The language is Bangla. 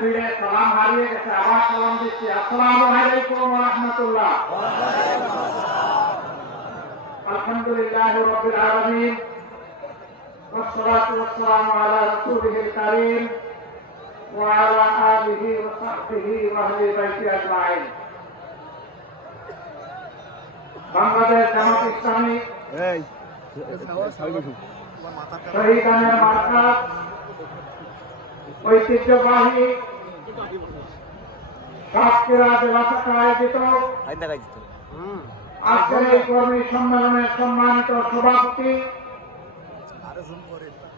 ভিড়ে সালাম হারিয়ে গেছে, আবার সালাম দিচ্ছি। আসসালামু আলাইকুম ওয়া রাহমাতুল্লাহ। আলহামদুলিল্লাহ রাব্বিল আলামিন, والصلاة والسلام على رسوله الكريم وعلى آله وصحبه وأهل بيته أجمعين। বাংলাদেশ জামাত ইসলামী শহীদানের মার্কা ঐতিহ্যবাহী সাতক্ষীরা জেলা শাখা আয়োজিত আজকের এই কর্মী সম্মেলনের সম্মানিত সভাপতি